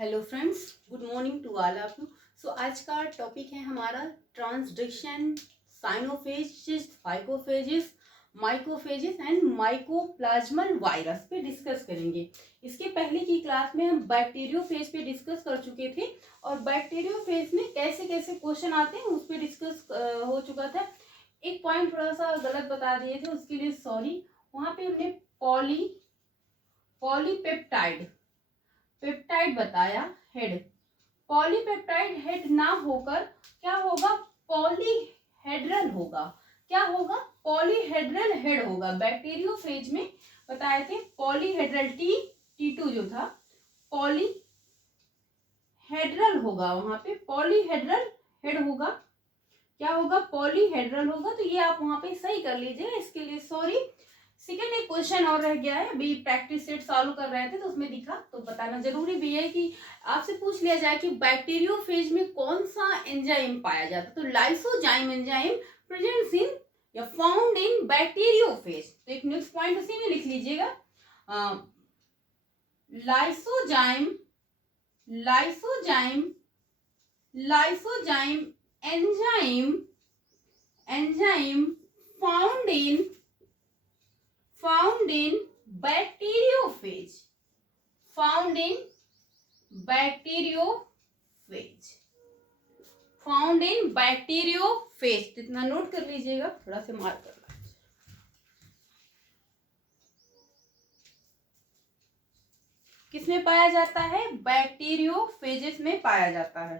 Hello friends, good morning to all of you. So आज का topic है हमारा transduction, cyanophages, phycophages, mycophages and mycoplasmal virus पे discuss करेंगे। इसके पहले की क्लास में हम बैक्टीरियोफेज पे डिस्कस कर चुके थे और बैक्टीरियोफेज में कैसे कैसे क्वेश्चन आते हैं उस पर डिस्कस हो चुका था। एक पॉइंट थोड़ा सा गलत बता दिए थे, उसके लिए सॉरी। वहाँ पे हमने पॉलीपेप्टाइड बताया हेड। पॉलीपेप्टाइड हेड ना होकर क्या होगा, पॉलीहेड्रल होगा। क्या होगा, पॉलीहेड्रल हेड होगा। बैक्टीरियोफेज में बताए थे पॉलीहेड्रल, T2 जो था पॉलीहेड्रल होगा, वहां पे पॉलीहेड्रल हेड होगा। क्या होगा, पॉलीहेड्रल होगा। तो ये आप वहां पे सही कर लीजिए, इसके लिए सॉरी। सेकेंड एक क्वेश्चन और रह गया है, अभी प्रैक्टिस सेट सॉल्व कर रहे थे तो उसमें दिखा, तो बताना जरूरी भी है कि आपसे पूछ लिया जाए कि बैक्टीरियोफेज में कौन सा एंजाइम पाया जाता है। तो लाइसोजाइम एंजाइम प्रेजेंट्स इन या फाउंड इन बैक्टीरियोफेज। तो एक नेक्स्ट पॉइंट उसी में लिख लीजिएगा, lysozyme enzyme found in bacteriophage इतना नोट कर लीजिएगा, थोड़ा से मार्क कर लीजिए। किसमें पाया जाता है, बैक्टीरियोफेजेस में पाया जाता है।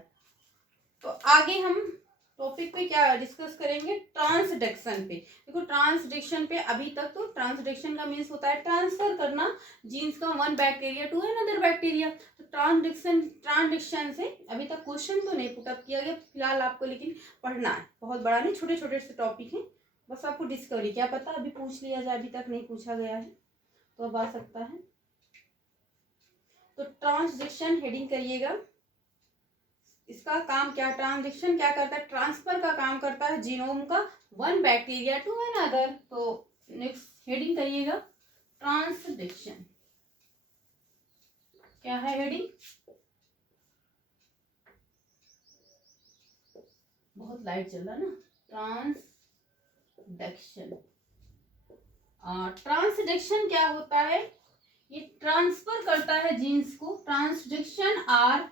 तो आगे हम टॉपिक पे क्या डिस्कस करेंगे, ट्रांसडक्शन पे। देखो ट्रांसडक्शन पे अभी तक तो ट्रांसडक्शन का मीन्स होता है ट्रांसफर करना जीन्स का one bacteria to another bacteria. तो ट्रांसडक्शन से अभी तक क्वेश्चन तो नहीं पुटअप किया गया फिलहाल आपको, लेकिन पढ़ना है, बहुत बड़ा नहीं, छोटे छोटे से टॉपिक है, बस आपको डिस्कवरी। क्या पता अभी पूछ लिया जाए, अभी तक नहीं पूछा गया है तो अब आ सकता है। तो ट्रांसडक्शन हेडिंग करिएगा। इसका काम क्या, ट्रांसडक्शन क्या करता है, ट्रांसफर का काम करता है जीनोम का वन बैक्टीरिया टू अनदर। तो नेक्स्ट हेडिंग करिएगा, ट्रांसडक्शन। क्या है हेडिंग, बहुत लाइट चल रहा है ना। ट्रांसडक्शन क्या होता है, ये ट्रांसफर करता है जीन्स को। ट्रांसडक्शन आर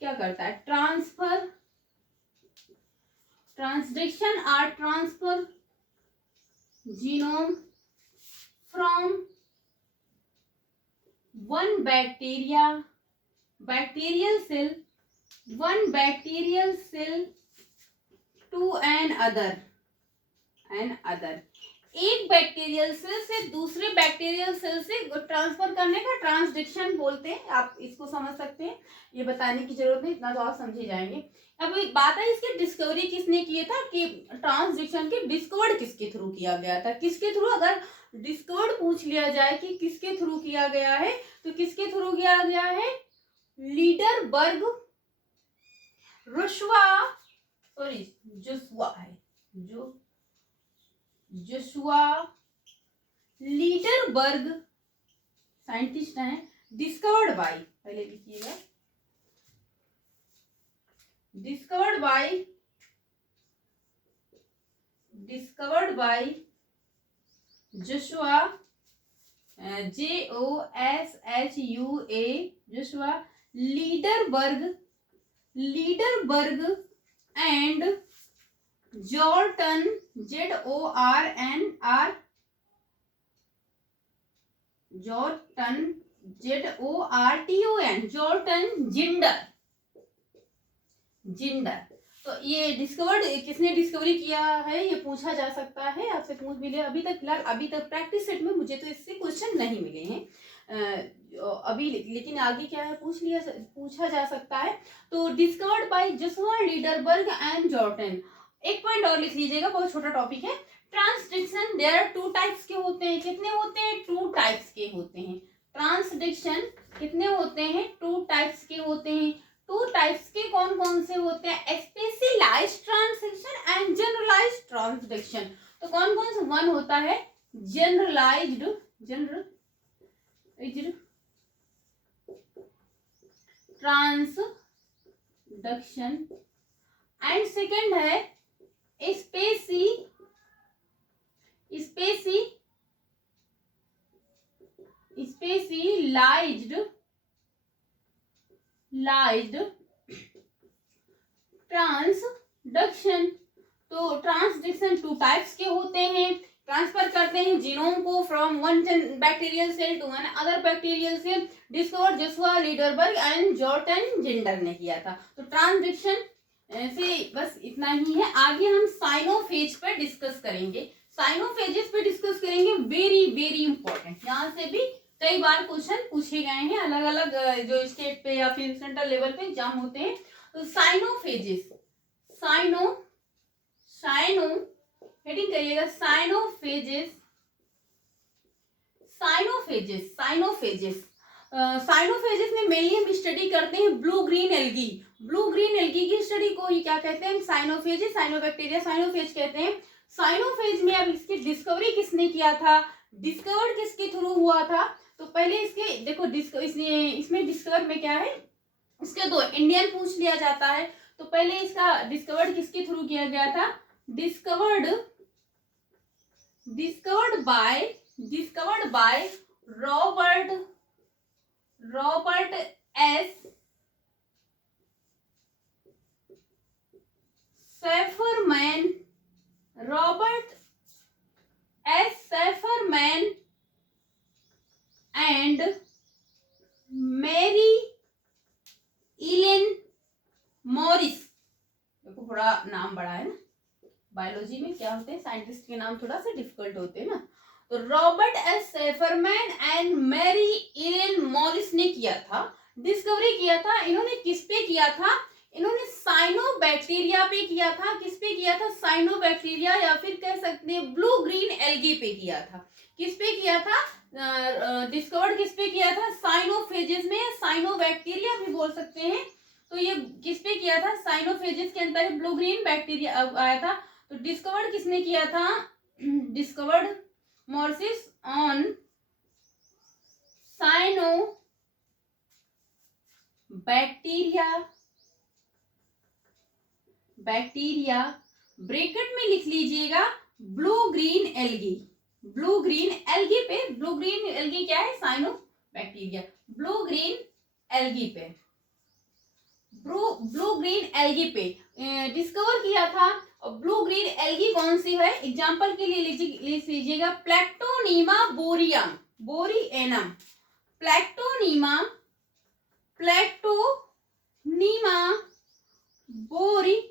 क्या करता है, transduction are transfer genome from one bacterial cell to another. एक बैक्टीरियल सेल से दूसरे बैक्टीरियल सेल से ट्रांसफर करने का ट्रांसडक्शन बोलते हैं। आप इसको समझ सकते हैं, ये बताने की जरूरत नहीं, इतना तो आप समझे जाएंगे। अब बात है इसकी डिस्कवरी किसने किया था, कि ट्रांसडक्शन के डिस्कवर्ड किसके थ्रू किया गया था। किसके थ्रू, अगर डिस्कवर्ड पूछ लिया जाए कि किसके थ्रू किया गया है, तो किसके थ्रू किया गया है, लीडरबर्ग जोशुआ लीडरबर्ग साइंटिस्ट हैं। डिस्कवर्ड बाय, पहले लिखिएगा, discovered by Joshua JOSHUA Joshua Lederberg and Jorton JORTON Jorton Zinder. तो ये डिस्कवर्ड किसने डिस्कवरी किया है, ये पूछा जा सकता है, आपसे पूछ भी लिया। अभी तक प्रैक्टिस सेट में मुझे तो इससे क्वेश्चन नहीं मिले हैं अभी, लेकिन आगे क्या है पूछा जा सकता है। तो discovered by Joshua Lederberg and Jorton. एक पॉइंट और लिख लीजिएगा, बहुत छोटा टॉपिक है। ट्रांसडक्शन देयर टू टाइप्स के होते हैं। कितने होते हैं, टू टाइप्स के होते हैं। ट्रांसडक्शन कितने होते हैं, टू टाइप्स के होते हैं। टू टाइप्स के कौन कौन से होते हैं, specialised transduction and generalised transduction. तो कौन कौन से, वन होता है जनरलाइज्ड ट्रांसडक्शन, एंड सेकेंड है स्पेशलाइज्ड ट्रांसडक्शन। तो ट्रांसडक्शन टू टाइप्स के होते हैं, ट्रांसफर करते हैं जीनोम को from one bacterial cell to another bacterial cell, discover Joshua Lederberg and Jorton Zinder ने किया था। तो ट्रांसडक्शन से बस इतना ही है। आगे हम साइनोफेज पर डिस्कस करेंगे, साइनोफेजेस पे डिस्कस करेंगे, वेरी वेरी इंपॉर्टेंट। यहाँ से भी कई बार क्वेश्चन पूछे गए हैं, अलग अलग जो स्टेट पे या फिर सेंट्रल लेवल पे एग्जाम होते हैं। तो साइनोफेजेस, साइनो हेडिंग करिएगा, साइनोफेजेस में मेनली हम स्टडी करते हैं blue green algae. Blue green algae की स्टडी को ही क्या कहते हैं, साइनोफेजेस, साइनोबैक्टीरिया साइनोफेज कहते हैं। साइनोफेज में अब इसकी डिस्कवरी किसने किया था, डिस्कवर्ड किसके थ्रू हुआ था? तो पहले इसके देखो इसमें डिस्कवर में क्या है, इसके दो इंडियन पूछ लिया जाता है। तो पहले इसका डिस्कवर्ड किसके थ्रू किया गया था, discovered by Robert S Safferman and Mary Elaine Morris. देखो थोड़ा नाम बड़ा है ना, बायोलॉजी में क्या होते हैं साइंटिस्ट के नाम थोड़ा सा डिफिकल्ट होते हैं ना। तो Robert S Safferman and Mary Elaine Morris ने किया था, डिस्कवरी किया था। इन्होंने किस पे किया था, इन्होंने साइनोबैक्टीरिया पे किया था। किस पे किया था, साइनोबैक्टीरिया, या फिर कह सकते हैं ब्लू ग्रीन एल्गी पे किया था। किस पे किया था, डिस्कवर्ड किस पे किया था, साइनोफेजेस में, साइनोबैक्टीरिया भी बोल सकते हैं। तो ये किस पे किया था, साइनोफेजेस के अंदर ब्लू ग्रीन बैक्टीरिया आया था। तो डिस्कवर्ड किसने किया था, discovered Morris on bacteria, bracket में लिख लीजिएगा blue green algae. Blue green algae पे, ब्लू ग्रीन एल्गी क्या है, cyanobacteria, blue green algae पे डिस्कवर किया था। और ब्लू ग्रीन एल्गी कौन सी है, एग्जांपल के लिए लिख लीजिएगा प्लैक्टोनीमा बोरिएनम, प्लैक्टोनीमा बोरिएनम।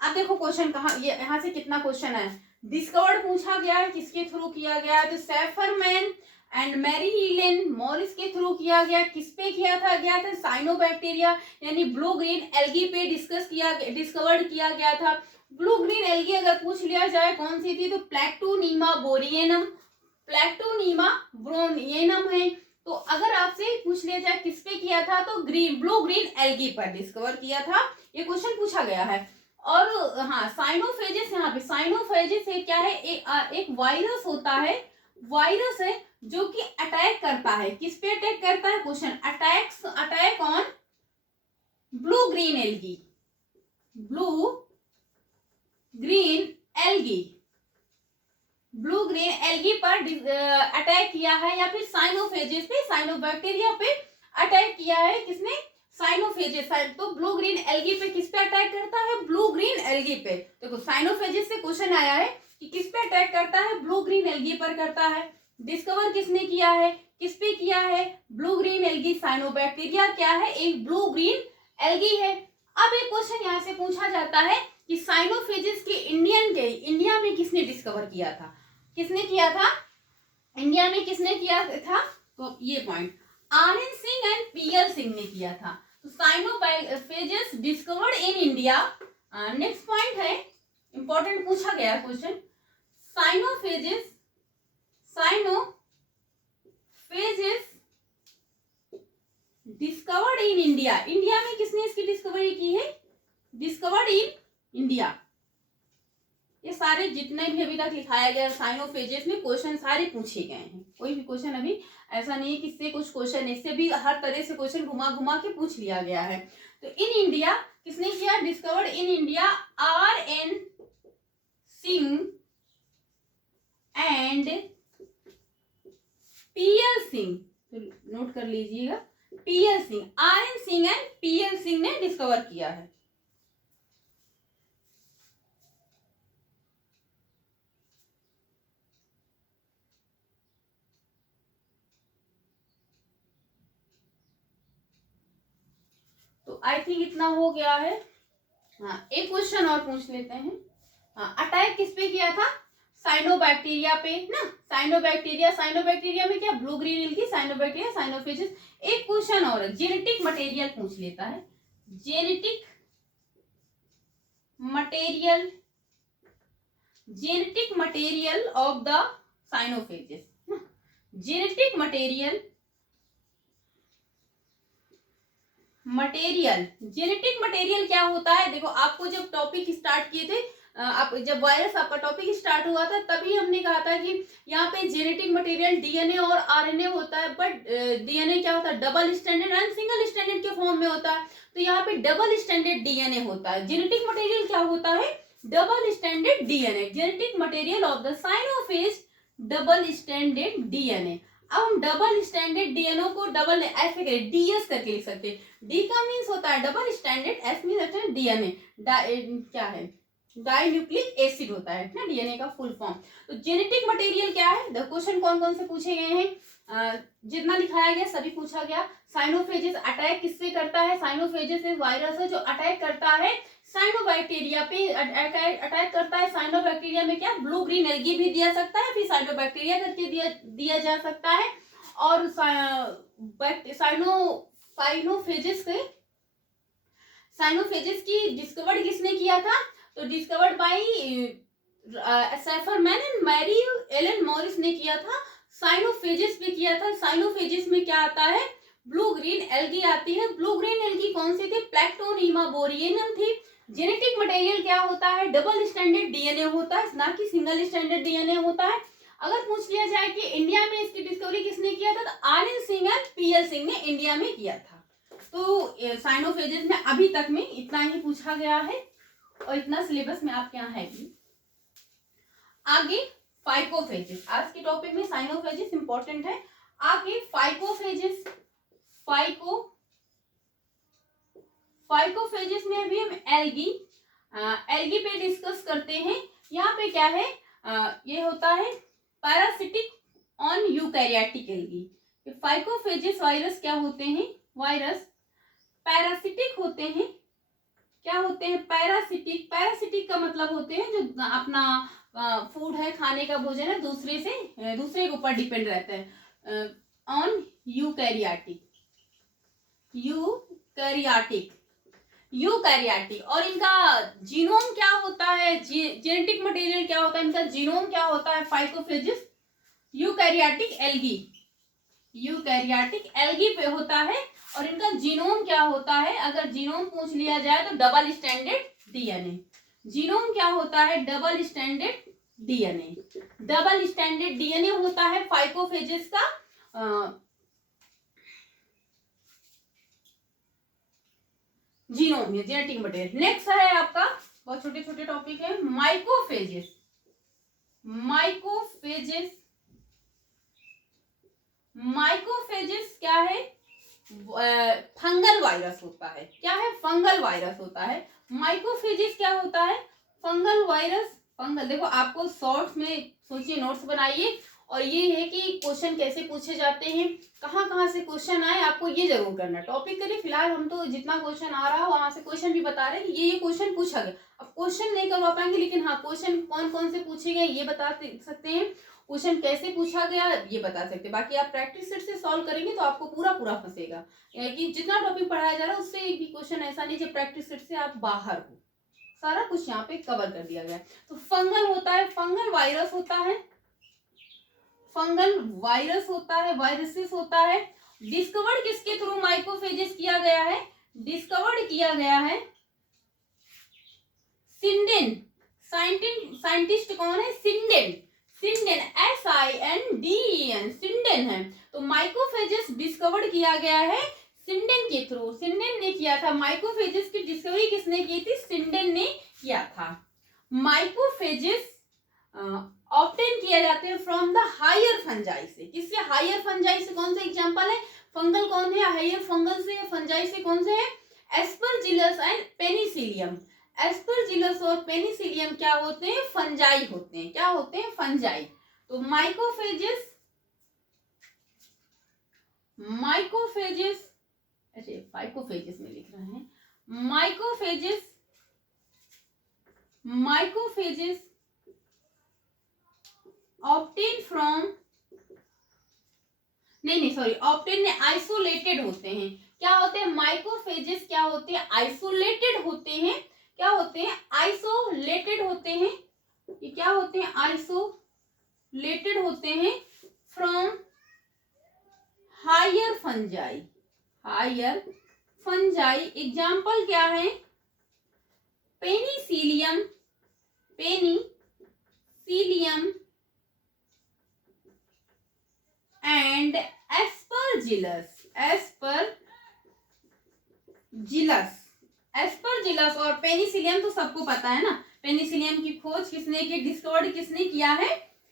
अब देखो क्वेश्चन कहाँ, ये यहाँ से कितना क्वेश्चन है, डिस्कवर्ड पूछा गया है, किसके थ्रू किया गया है, तो सेफरमैन एंड मैरी इलेन मॉरिस के थ्रू किया गया। किस पे किया था साइनोबैक्टीरिया यानी ब्लू ग्रीन एल्गी पे डिस्कवर्ड किया गया था। ब्लू ग्रीन एल्गी अगर पूछ लिया जाए कौन सी थी, तो प्लैक्टोनीमा बोरिएनम है। तो अगर आपसे पूछ लिया जाए किस पे किया था, तो ब्लू ग्रीन एल्गी पर डिस्कवर किया था, ये क्वेश्चन पूछा गया है। और हाँ, साइनोफेजेस, यहाँ पे साइनोफेजेस है क्या है, एक वायरस होता है, वायरस है जो कि अटैक करता है, किस पे अटैक करता है, question, attack on blue green algae पर अटैक किया है, या फिर साइनोफेजेस पे, साइनोबैक्टीरिया पे अटैक किया है, किसने, साइनोफेजेस। तो ब्लू ग्रीन एल्गी पे किस पे अटैक करता है, ब्लू ग्रीन एल्गी पे। देखो साइनोफेजेस से क्वेश्चन आया है कि किस पे अटैक करता है, ब्लू ग्रीन एल्गी पर करता है। डिस्कवर किसने किया है, किस पे किया है, ब्लू ग्रीन एल्गी, साइनोबैक्टीरिया क्या है, एक ब्लू ग्रीन एल्गी है। अब एक क्वेश्चन यहाँ से पूछा जाता है कि साइनोफेजेस के इंडिया में किसने डिस्कवर किया था, किसने किया था, इंडिया में किसने किया था, तो ये point RN Singh and PL Singh ने किया था। तो cyanophages discovered in India. Next point है, इंपॉर्टेंट पूछा गया question, cyanophages discovered in India, India में किसने इसकी डिस्कवरी की है, डिस्कवर्ड इन इंडिया। ये सारे जितने भी अभी तक लिखाया गया साइनोफेजेस में क्वेश्चन सारे पूछे गए हैं, कोई भी क्वेश्चन अभी ऐसा नहीं है कि इससे कुछ क्वेश्चन, इससे भी हर तरह से क्वेश्चन घुमा घुमा के पूछ लिया गया है। तो इन इंडिया किसने किया, discovered in India R.N. Singh and P.L. Singh, तो नोट कर लीजिएगा, P.L. Singh, R.N. Singh and P.L. Singh ने डिस्कवर किया है। तो आई थिंक इतना हो गया है। हाँ, एक क्वेश्चन और पूछ लेते हैं। हाँ, अटैक किस पे किया था, साइनोबैक्टीरिया पे ना, साइनोबैक्टीरिया में क्या, blue green algae, cyanobacteria, cyanophages. एक क्वेश्चन और जेनेटिक मटेरियल पूछ लेता है, genetic material of the cyanophages, genetic genetic material क्या होता है। देखो आपको जब टॉपिक स्टार्ट किए थे, आप जब वायरस आपका टॉपिक स्टार्ट हुआ था तभी हमने कहा था कि यहाँ पे जेनेटिक मटेरियल डीएनए और आरएनए होता है, बट डीएनए क्या होता है, double standard and single standard के फॉर्म में होता है। तो यहाँ पे डबल स्टैंडर्ड डीएनए होता है। जेनेटिक मटेरियल क्या होता है, double standard DNA, genetic material of the cyanophage double standard DNA. अब हम डबल स्टैंडर्ड डीएनए को डबल ऐसे करें, डीएस करके लिख सकते हैं। डी का मीन्स होता है double standard, S means DNA, क्या है, डाई न्यूक्लिक एसिड होता है ना, डीएनए का फुल फॉर्म। तो जेनेटिक मटेरियल क्या है, द क्वेश्चन कौन कौन से पूछे गए हैं, जितना लिखाया गया सभी पूछा गया। साइनोफेजेस अटैक किससे करता है, साइनोफेजेस एक वायरस है जो अटैक करता है साइनोबैक्टीरिया पे, अटैक करता है साइनोबैक्टीरिया में क्या, ब्लू ग्रीन एल्गी भी दिया सकता है, फिर साइनोबैक्टीरिया करके दिया जा सकता है। और साइनोफेजेस की डिस्कवर्ड किसने किया था, तो discovered by Safferman and Mary Allen Morris ने किया था। साइनोफेजेस पे किया था। साइनोफेजेस में क्या आता है, ब्लू ग्रीन एल्गी आती है। ब्लू ग्रीन एल्गी कौन सी थी, प्लैक्टोनीमा बोरियनम थी। जेनेटिक मटेरियल क्या होता है, डबल स्टैंडर्ड डीएनए होता है, ना कि सिंगल स्टैंडर्ड डीएनए होता है। अगर पूछ लिया जाए कि इंडिया में इसकी डिस्कवरी किसने किया था, तो R.N. Singh and P.L. Singh ने इंडिया में किया था। तो साइनोफेजेस में अभी तक में इतना ही पूछा गया है और इतना सिलेबस में आपके यहाँ है भी। आगे फाइकोफेजेस, आज के टॉपिक में साइनोफेजेस इंपॉर्टेंट है। आगे फाइकोफेजेस, फाइकोफेजेस में अभी हम एल्गी पे डिस्कस करते हैं। यहाँ पे क्या है, ये होता है parasitic on eukaryotic algae. Phycophages virus क्या होते हैं, वायरस पैरासिटिक होते हैं। क्या होते हैं, पैरासिटिक का मतलब होते हैं जो अपना फूड है, खाने का भोजन है, दूसरे के ऊपर डिपेंड रहता है। On eukaryotic. और इनका जीनोम क्या होता है, जेनेटिक मटेरियल क्या होता है, इनका जीनोम क्या होता है, फाइकोफेजेस यूकैरियोटिक एल्गी पे होता है। और इनका जीनोम क्या होता है, अगर जीनोम पूछ लिया जाए तो डबल स्टैंडर्ड डीएनए। जीनोम क्या होता है, डबल स्टैंडर्ड डीएनए होता है फाइकोफेजेस का जीनोम में, जेनेटिक मटेरियल। नेक्स्ट है आपका, बहुत छोटे छोटे टॉपिक है, माइकोफेजेस क्या है, फंगल वायरस होता है। क्या है, फंगल वायरस होता है। माइकोफेजेस क्या होता है, फंगल वायरस। फंगल, देखो आपको शॉर्ट्स में सोचिए, नोट्स बनाइए, और ये है कि क्वेश्चन कैसे पूछे जाते हैं, कहाँ से क्वेश्चन आए, आपको ये जरूर करना। टॉपिक करिए, फिलहाल हम तो जितना क्वेश्चन आ रहा है वहां से क्वेश्चन भी बता रहे हैं कि ये क्वेश्चन पूछा गया। अब क्वेश्चन नहीं करवा पाएंगे, लेकिन हाँ क्वेश्चन कौन कौन से पूछे गए ये बता सकते हैं, क्वेश्चन कैसे पूछा गया ये बता सकते हैं। बाकी आप प्रैक्टिस सेट से सॉल्व करेंगे तो आपको पूरा फंसेगा, कि जितना टॉपिक पढ़ाया जा रहा है उससे एक भी क्वेश्चन ऐसा नहीं जब प्रैक्टिस सेट से आप बाहर हो। सारा कुछ यहाँ पे कवर कर दिया गया। तो फंगल होता है, फंगल वायरस होता है, वायरसेस होता है। डिस्कवर्ड किसके थ्रू माइकोफेजेस किया गया है, डिस्कवर्ड किया गया है साइंटिस्ट कौन है? सिंडेन, सिंडेन SINDEN, सिंडेन है। तो माइक्रोफेजेस डिस्कवर्ड किया गया है सिंडेन के थ्रू, सिंडेन ने किया था। माइक्रोफेजेस की डिस्कवरी किसने की थी? सिंडेन ने किया था। माइक्रोफेजेस ऑब्टेन किए जाते हैं फ्रॉम द हायर फंजाई से। किससे? हायर फंजाई से। कौन सा एग्जांपल है? फंगल कौन है? हायर फंगल से, फंजाई से कौन से है? Aspergillus and Penicillium. एस्परजिलस और पेनिसिलियम क्या होते हैं? फंजाई होते हैं। क्या होते हैं? फंजाई। तो माइक्रोफेजेस अच्छा फाइकोफेजेस में लिख रहे हैं। माइक्रोफेजेस ऑब्टेन फ्रॉम, नहीं सॉरी, ऑब्टेन ने आइसोलेटेड होते हैं। क्या होते हैं? माइक्रोफेजेस क्या होते हैं? आइसोलेटेड होते हैं। क्या होते हैं? आइसोलेटेड होते हैं। ये क्या होते हैं? आइसोलेटेड होते हैं from higher fungi. Higher fungi example क्या है? Penicillium, penicillium and aspergillus, aspergillus और पेनिसिलियम तो सबको पता है ना। पेनिसिलियम की खोज किसने की? डिस्कवर्ड किसने किया है?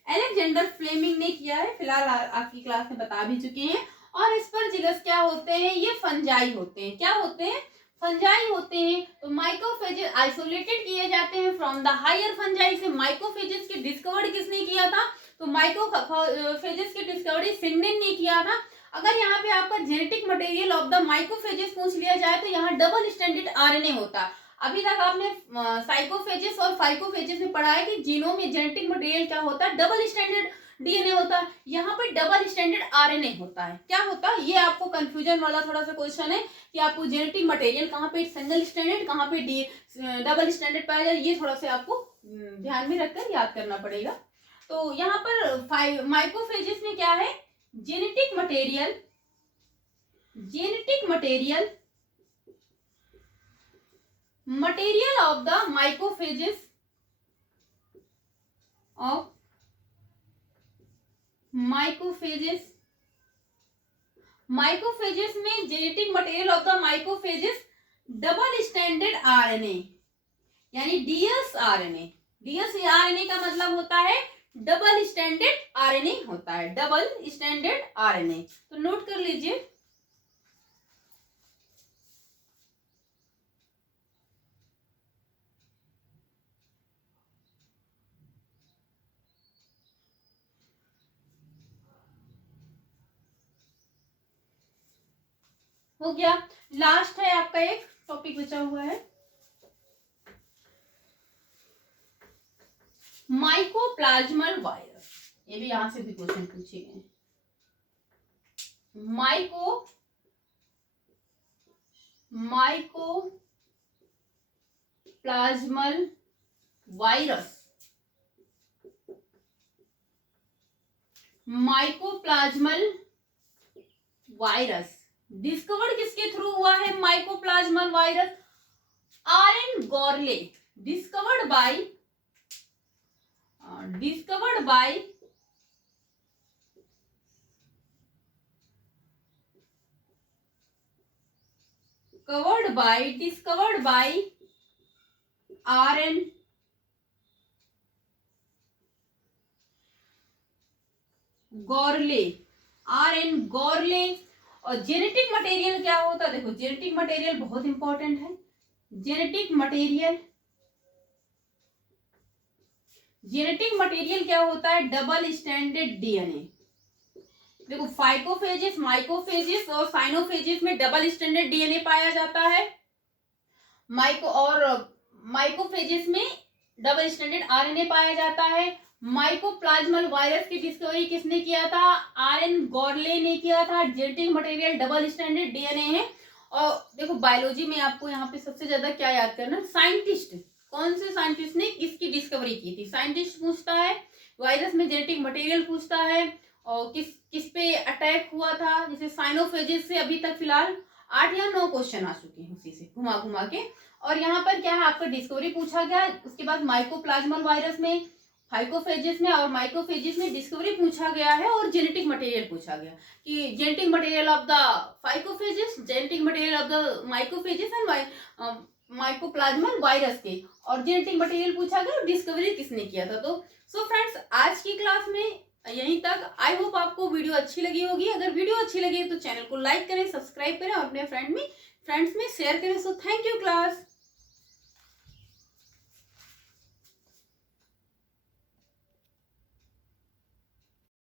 अलेक्जेंडर फ्लेमिंग ने किया है। फिलहाल आपकी क्लास में बता भी चुके हैं। और एस्परजिलस क्या होते हैं? ये फंजाई होते हैं। क्या होते हैं? फंजाई होते हैं। तो माइक्रोफेजेस आइसोलेटेड किए जाते हैं फ्रॉम द हायर फंजाई से। माइक्रोफेजेस की डिस्कवर्ड किसने किया था? तो माइक्रोफेजेस की डिस्कवरी सिंडेन ने किया था। अगर यहाँ पे आपका genetic material of the microphages पूछ लिया जाए तो यहाँ डबल स्टैंडर्ड RNA होता है। अभी तक आपने साइकोफेजेस और फाइकोफेजेस में पढ़ा है कि जीनोम में जेनेटिक मटेरियल क्या होता है? डबल स्टैंडर्ड DNA होता है। यहाँ पे डबल स्टैंडर्ड RNA होता है। क्या होता है? ये आपको कंफ्यूजन वाला थोड़ा सा क्वेश्चन है कि आपको जेनेटिक मटेरियल कहाँ पे सिंगल स्टैंडर्ड, कहाँ पे डबल स्टैंडर्ड पाया जाए। ये थोड़ा सा आपको ध्यान में रखकर याद करना पड़ेगा। तो यहाँ पर माइक्रोफेजेस में क्या है? Genetic material of the microphages microphages में genetic material of the microphages double standard RNA यानी DS RNA। DS RNA का मतलब होता है डबल स्टैंडर्ड RNA होता है। डबल स्टैंडर्ड RNA तो नोट कर लीजिए। हो गया। लास्ट है आपका एक टॉपिक बचा हुआ है, माइकोप्लाज्मल वायरस। ये भी यहां से भी क्वेश्चन पूछे गए। माइकोप्लाज्मल वायरस, डिस्कवर्ड किसके थ्रू हुआ है? Mycoplasmal virus RN Gourlay. Discovered by RN Gourlay. और जेनेटिक मटेरियल क्या होता है? देखो जेनेटिक मटेरियल बहुत इंपॉर्टेंट है। जेनेटिक मटेरियल क्या होता है? Double standard DNA। देखो फाइकोफेजेस, माइक्रोफेजेस और साइनोफेजेस में डबल स्टैंडर्ड DNA पाया जाता है। माइक्रोफेजेस में डबल स्टैंडर्ड RNA पाया जाता है। माइकोप्लाज्मल वायरस की डिस्कवरी किसने किया था? RN गॉर्ले ने किया था। Genetic material double standard DNA है। और देखो बायोलॉजी में आपको यहाँ पे सबसे ज्यादा क्या याद करना? साइंटिस्ट, कौन से साइंटिस्ट ने किसकी डिस्कवरी की थी? साइंटिस्ट पूछता है। वायरस में जेनेटिक मटेरियल पूछता है। और किस पे अटैक हुआ था? जैसे साइनोफेजेस से अभी तक फिलहाल 8 या 9 क्वेश्चन आ चुके हैं उसी से घुमा घुमा के। और यहाँ पर क्या है, आपका डिस्कवरी पूछा गया, उसके बाद माइकोप्लाज्मल वायरस में, फाइकोफेजिस में और माइकोफेजिस में डिस्कवरी पूछा गया है, और जेनेटिक मटेरियल पूछा गया कि genetic material of the phycophages, genetic material of the mycophages and mycoplasmal virus के, और जेनेटिक मटेरियल पूछा गया और डिस्कवरी किसने किया था। तो सो फ्रेंड्स, आज की क्लास में यहीं तक। आई होप आपको वीडियो अच्छी लगी होगी। अगर वीडियो अच्छी लगी तो चैनल को लाइक करें, सब्सक्राइब करें और अपने फ्रेंड्स में शेयर करें। So thank you class.